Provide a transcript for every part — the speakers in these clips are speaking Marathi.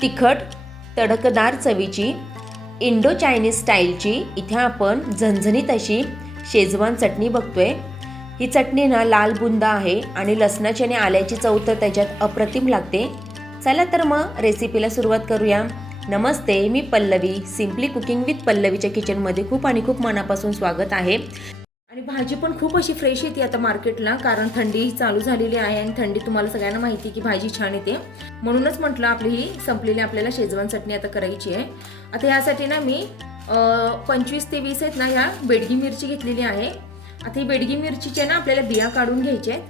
तिखट तडकदार चवीची इंडो चायनीज स्टाईलची इथे आपण झणझणीत अशी शेजवान चटणी बघतोय। ही चटणी ना लाल बुंदा आहे आणि लसणाची आणि आल्याची चव तर त्याच्यात अप्रतिम लागते। चला तर मग रेसिपीला सुरुवात करूया। नमस्ते, मी पल्लवी, सिम्पली कुकिंग विथ पल्लवीच्या किचनमध्ये खूप मनापासून स्वागत आहे। आणि भाजी पण खूप अशी फ्रेश येते आता मार्केटला, कारण थंडी चालू झालेली आहे आणि थंडी तुम्हाला सगळ्यांना माहिती की भाजी छान येते, म्हणूनच म्हटलं आपली ही संपलेली आपल्याला शेजवान चटणी आता करायची आहे। आता यासाठी ना मी 25 ते 20 आहेत ना ह्या बेडगी मिरची घेतलेली आहे। आता ही बेडगी मिरचीचे ना आपल्याला बिया काढून घ्यायचे आहेत।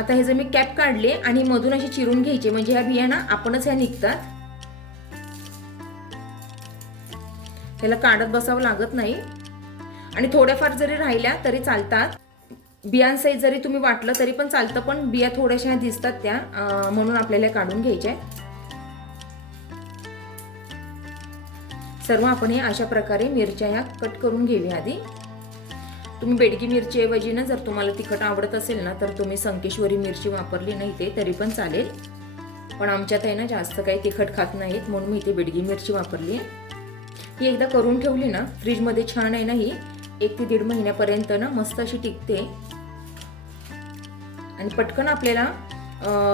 आता हे जे मी कॅप काढले आणि मधून अशी चिरून घ्यायचे, म्हणजे ह्या बिया ना आपणच ह्या निघतात, ह्याला काढत बसावं लागत नाही आणि थोड्याफार जरी राहिल्या तरी चालतात। बियांसहित जरी तुम्ही वाटलं तरी पण चालतं, पण बिया थोड्याशा दिसतात त्या, म्हणून आपल्याला काढून घ्यायच्या। सर्व आपण हे अशा प्रकारे मिरच्या ह्या कट करून घेऊया। आधी तुम्ही बेडगी मिरची ऐवजी ना, जर तुम्हाला तिखट आवडत असेल ना तर तुम्ही संकेश्वरी मिरची वापरली नाही ते तरी पण चालेल, पण आमच्यात आहे ना जास्त काही तिखट खात नाहीत म्हणून मी इथे बेडगी मिरची वापरली आहे। ही एकदा करून ठेवली ना फ्रीजमध्ये छान आहे ना, ही 1 ते 1.5 महिन्यापर्यंत ना मस्त अशी टिकते आणि पटकन आपल्याला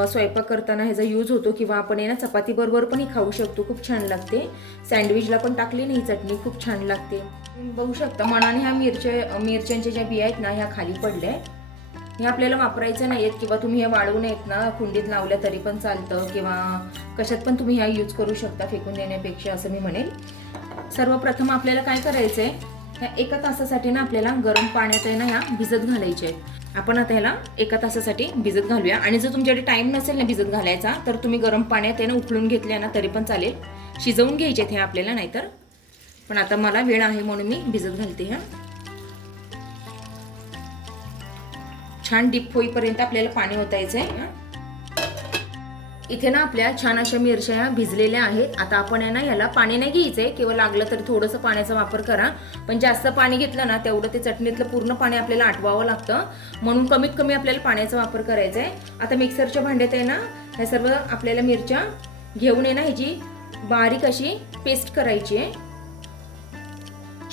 स्वयंपाक करताना ह्याचा यूज होतो, किंवा आपण आहे ना चपाती बरोबर पण ही खाऊ शकतो, खूप छान लागते। सँडविचला पण टाकली ना ही चटणी खूप छान लागते। बघू शकता मनाने ह्या मिरच्यांच्या ज्या बिया आहेत ना ह्या खाली पडल्या, हे आपल्याला वापरायचं नाहीत, किंवा तुम्ही हे वाळवून आहेत ना कुंडीत लावल्या तरी पण चालतं, किंवा कशात पण तुम्ही ह्या यूज करू शकता फेकून देण्यापेक्षा, असं मी म्हणेल। सर्वप्रथम आपल्याला काय करायचंय, ह्या 1 तासासाठी ना आपल्याला गरम पाण्यात आहे ना ह्या भिजत घालायचे आहेत। आपण आता ह्याला 1 तासासाठी भिजत घालूया, आणि जर तुमच्याकडे टाइम नसेल ना भिजत घालायचा तर तुम्ही गरम पाण्यात आहे ना उकळून घेतल्या ना तरी पण चालेल, शिजवून घ्यायचे हे आपल्याला नाहीतर, पण आता मला वेळ आहे म्हणून मी भिजत घालते। ह्या छान डीप होईपर्यंत आपल्याला पाणी ओतायचंय। इथे ना आपल्या छान अशा मिरच्या भिजलेल्या आहेत। आता आपण आहे ना याला पाणी नाही घ्यायचंय, किंवा लागलं तर थोडंसं पाण्याचा वापर करा, पण जास्त पाणी घेतलं ना तेवढं ते चटणीतलं पूर्ण पाणी आपल्याला आटवावं लागतं, म्हणून कमीत कमी आपल्याला पाण्याचा वापर करायचा आहे। आता मिक्सरच्या भांड्यात आहे ना ह्या सर्व आपल्याला मिरच्या घेऊन आहे ना ह्याची बारीक अशी पेस्ट करायची आहे।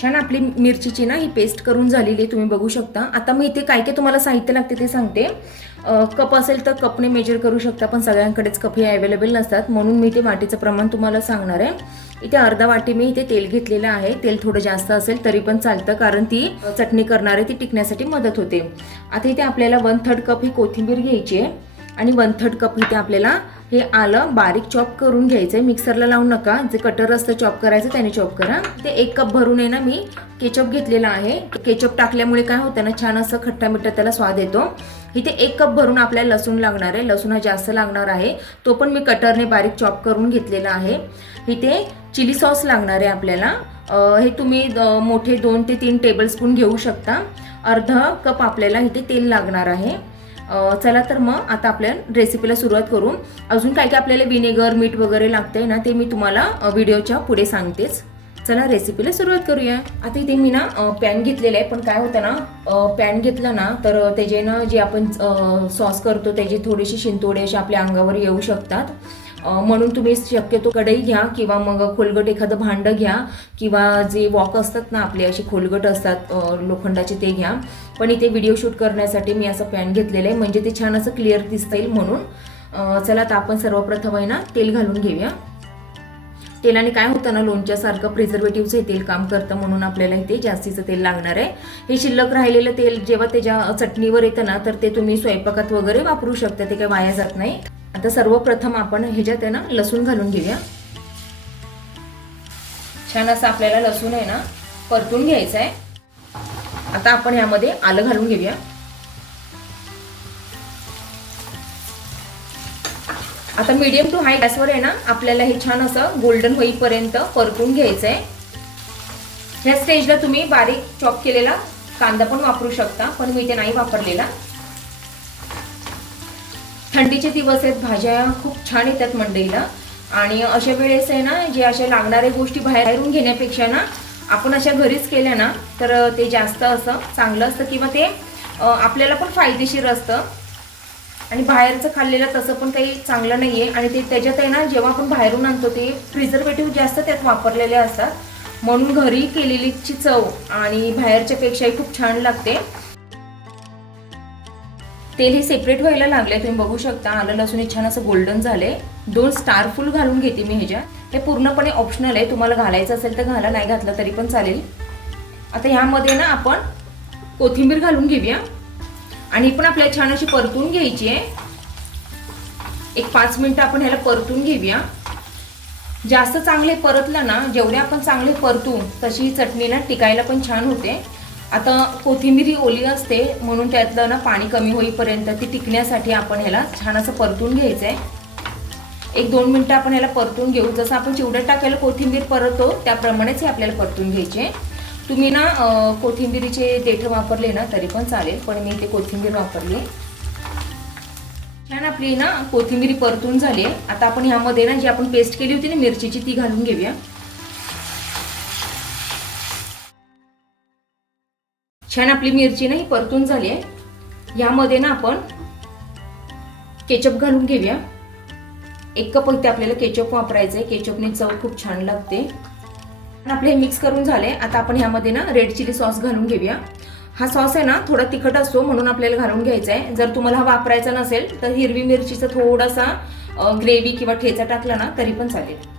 छान आपली मिरचीची ना ही पेस्ट करून झालेली तुम्ही बघू शकता। आता मी इथे काय काय तुम्हाला साहित्य लागते ते सांगते। कप असेल तर कपने मेजर करू शकता, पण सगळ्यांकडेच कप हे अवेलेबल नसतात, म्हणून मी ते वाटीचं प्रमाण तुम्हाला सांगणार आहे। इथे अर्धा वाटी मी इथे तेल घेतलेलं आहे। तेल थोडं जास्त असेल तरी पण चालतं, कारण ती चटणी करणार आहे ती टिकण्यासाठी मदत होते। आता इथे आपल्याला 1/3 कप ही कोथिंबीर घ्यायची आहे, आणि 1/3 कप इथे आपल्याला हे आलं बारीक चॉप करून घ्यायचंय। मिक्सरला लावू नका, जे कटर असतं चॉप करायचं त्याने चॉप करा। ते 1 कप भरून आहे ना मी केचप घेतलेला आहे। केचप टाकल्यामुळे काय होतं ना छान असं खट्टा मिठ्ठा त्याला स्वाद येतो। इथे 1 कप भरून आपल्याला लसूण लागणार आहे, लसूण हा जास्त लागणार आहे, तो पण मी कटरने बारीक चॉप करून घेतलेला आहे। इथे चिली सॉस लागणार आहे आपल्याला, हे तुम्ही मोठे 2 ते 3 टेबलस्पून घेऊ शकता। अर्धा कप आपल्याला इथे तेल लागणार आहे। चला तर मग आता आपल्या रेसिपीला सुरुवात करू। अजून काय काय आपल्याला विनेगर मीठ वगैरे लागतंय ना ते मी तुम्हाला व्हिडिओच्या पुढे सांगतेच। चला रेसिपीला सुरुवात करूया। आता इथे मी ना पॅन घेतलेलं आहे, पण काय होतं ना पॅन घेतलं ना तर त्याचे ना जे आपण सॉस करतो त्याची थोडीशी शिंतोडे असे आपल्या अंगावर येऊ शकतात, म्हणून तुम्ही शक्यतो कढई घ्या, किंवा मग खोलगट एखादं भांडं घ्या, किंवा जे वॉक असतात ना आपले असे खोलगट असतात लोखंडाचे ते घ्या। पण इथे व्हिडिओ शूट करण्यासाठी मी असं पॅन घेतलेलं आहे, म्हणजे ते छान असं क्लिअर दिसता येईल म्हणून। चला तर आपण सर्वप्रथम आहे ना तेल घालून घेऊया। तेलाने काय होतं ना लोणच्यासारखं प्रिझर्वेटिव्हचं हे तेल काम करतं, म्हणून आपल्याला इथे जास्तीचं तेल लागणार आहे। हे शिल्लक राहिलेलं तेल जेव्हा त्याच्या चटणीवर येतं ना तर ते तुम्ही स्वयंपाकात वगैरे वापरू शकता, ते काही वाया जात नाही। आता सर्वप्रथम आपण ह्याच्यात आहे ना लसूण घालून घेऊया। छान असं आपल्याला लसूण आहे ना परतून घ्यायचं आहे। आता आपण यामध्ये आलं घालून घेऊया। आता मीडियम टू हाय गॅसवर आहे ना आपल्याला हे छान असं गोल्डन होईपर्यंत परतून घ्यायचं आहे। ह्या स्टेजला तुम्ही बारीक चॉप केलेला कांदा पण वापरू शकता, पण मी ते नाही वापरलेला। थंडीचे दिवस आहेत, भाज्या खूप छान येतात मंडईला, आणि अशा वेळेस आहे ना जे अशा लागणाऱ्या गोष्टी बाहेरून घेण्यापेक्षा ना आपण अशा घरीच केल्या ना तर ते जास्त असं चांगलं असतं, किंवा ते आपल्याला पण फायदेशीर असतं। आणि बाहेरचं खाल्लेलं तसं पण काही चांगलं नाही आहे. आणि ते त्याच्यात आहे ना, जेव्हा आपण बाहेरून आणतो ते प्रिझर्वेटिव्ह जास्त त्यात वापरलेले असतात. म्हणून घरी केलेलीची चव आणि बाहेरच्या पेक्षाही खूप छान लागते. तेल हे सेपरेट व्हायला लागले, तुम्ही बघू शकता. आलं लसूण हे छान असं गोल्डन झाले. 2 स्टार फुल घालून घेते मी ह्याच्यात. हे पूर्णपणे ऑप्शनल आहे, तुम्हाला घालायचं असेल तर घाला, नाही घातलं तरी पण चालेल. आता ह्यामध्ये ना आपण कोथिंबीर घालून घेऊया आणि पण आपल्याला छान अशी परतून घ्यायची आहे. एक 5 मिनिटं आपण ह्याला परतून घेऊया. जास्त चांगले परतलं ना, जेवढे आपण चांगले परतू तशी चटणी ना टिकायला पण छान होते. आता कोथिंबीर ही ओली असते म्हणून त्यातलं ना पाणी कमी होईपर्यंत ती टिकण्यासाठी आपण ह्याला छान असं परतून घ्यायचं आहे. 1-2 मिनिटं आपण ह्याला परतून घेऊ. जसं आपण चिवड्यात टाकायला कोथिंबीर परततो त्याप्रमाणेच हे आपल्याला परतून घ्यायचे. तुम्ही ना कोथिंबीरीचे देठं वापरले ना तरी पण चालेल, पण मी ते कोथिंबीर वापरली. छान आपली ना कोथिंबीर परतून झाली आहे. आता आपण ह्यामध्ये ना जी आपण पेस्ट केली होती ना मिरचीची ती घालून घेऊया. छान आपली मिरची ना ही परतून झाली आहे. यामध्ये ना आपण केचप घालून घेऊया. 1 कप इथे आपल्याला केचप वापरायचं आहे. केचपने चव खूप छान लागते. आपले हे मिक्स करून झाले. आता आपण ह्यामध्ये ना रेड चिली सॉस घालून घेऊया. हा सॉस आहे ना थोडा तिखट असतो म्हणून आपल्याला घालून घ्यायचा आहे. जर तुम्हाला हा वापरायचा नसेल तर हिरवी मिरचीचा थोडासा ग्रेव्ही किंवा ठेचा टाकला ना तरी पण चालेल.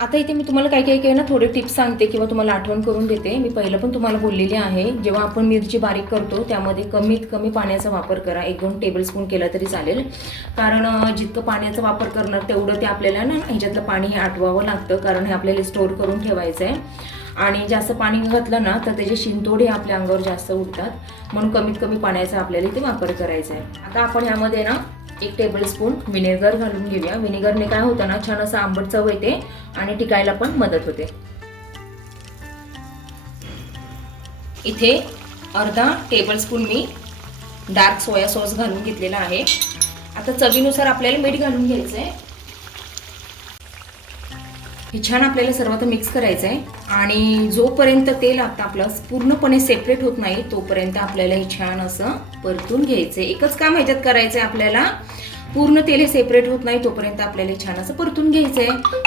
आता इथे मी तुम्हाला काही ना थोडे टिप्स सांगते किंवा तुम्हाला आठवण करून देते. मी पहिलं पण तुम्हाला बोललेली आहे, जेव्हा आपण मिरची बारीक करतो त्यामध्ये कमीत कमी पाण्याचा वापर करा. 1-2 टेबलस्पून केला तरी चालेल. कारण जितकं पाण्याचा वापर करणार तेवढं ते आपल्याला ना ह्याच्यातलं पाणी हे आटवावं लागतं, कारण हे आपल्याला स्टोअर करून ठेवायचं आहे. आणि जास्त पाणी घातलं ना तर त्याचे शिंतोडे आपल्या अंगावर जास्त उठतात. म्हणून कमीत कमी पाण्याचा आपल्याला इथे वापर करायचा आहे. आता आपण ह्यामध्ये ना 1 टेबलस्पून व्हिनेगर घालून घेऊया. व्हिनेगरने काय होतं ना, छान असं आंबट चव येते आणि टिकायला पण मदत होते. इथे अर्धा टेबलस्पून मी डार्क सोया सॉस घालून घेतलेला आहे. आता चवीनुसार आपल्याला मीठ घालून घ्यायचं आहे. हे छान आपल्याला सर्व मिक्स करायचं आहे आणि जोपर्यंत तेल आता आपलं पूर्णपणे सेपरेट होत नाही तोपर्यंत आपल्याला हे छान असं परतून घ्यायचं आहे. एकच काम ह्याच्यात करायचं आहे आपल्याला, पूर्ण तेल हे सेपरेट होत नाही तोपर्यंत आपल्याला छान असं परतून घ्यायचं आहे.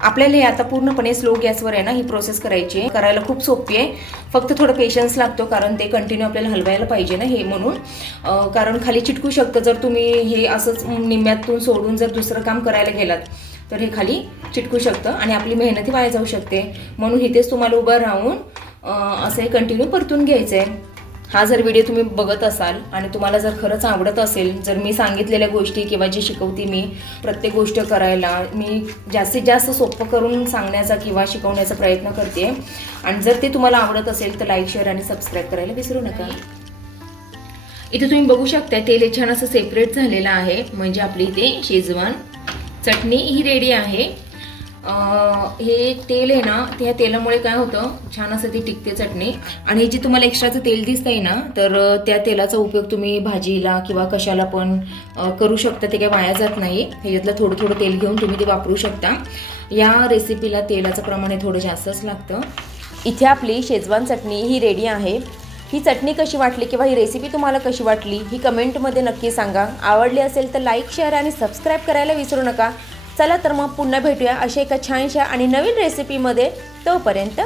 आपल्याला हे आता पूर्णपणे स्लो गॅसवर आहे ना ही प्रोसेस करायची आहे. करायला खूप सोपी आहे, फक्त थोडं पेशन्स लागतो कारण ते कंटिन्यू आपल्याला हलवायला पाहिजे ना हे, म्हणून कारण खाली चिटकू शकतं जर तुम्ही हे असंच निम्म्यातून सोडून जर दुसरं काम करायला गेलात तर हे खाली चिटकू शकतं आणि आपली मेहनती वाया जाऊ शकते. म्हणून इथेच तुम्हाला उभं राहून असं कंटिन्यू परतून घ्यायचं आहे. हा जर व्हिडिओ तुम्ही बघत असाल आणि तुम्हाला जर खरंच आवडत असेल, जर मी सांगितलेल्या गोष्टी किंवा जे शिकवते मी प्रत्येक गोष्ट करायला मी जास्तीत जास्त सोपं करून सांगण्याचा किंवा शिकवण्याचा प्रयत्न करते आणि जर ते तुम्हाला आवडत असेल तर लाईक, शेअर आणि सबस्क्राईब करायला विसरू नका. इथे तुम्ही बघू शकता तेल छान असं सेपरेट झालेलं आहे, म्हणजे आपली इथे शेजवान चटणी ही रेडी आहे. हे तेल आहे ना, त्या तेलामुळे काय होतं छान असं ती टिकते चटणी. आणि जी तुम्हाला एक्स्ट्राचं तेल दिसतंय ना तर त्या तेलाचा उपयोग तुम्ही भाजीला किंवा कशाला पण करू शकता, ते काही वाया जात नाही. ह्याच्यातलं थोडं थोडं तेल घेऊन तुम्ही ते वापरू शकता. या रेसिपीला तेलाचं प्रमाण थोडं जास्तच लागतं. इथे आपली शेजवान चटणी ही रेडी आहे. ही चटणी कशी वाटली किंवा ही रेसिपी तुम्हाला कशी वाटली ही कमेंटमध्ये नक्की सांगा. आवडली असेल तर लाईक, शेअर आणि सबस्क्राईब करायला विसरू नका. चला तर मग पुन्हा भेटूया अशा एका छानशा आणि नवीन रेसिपीमध्ये. तोपर्यंत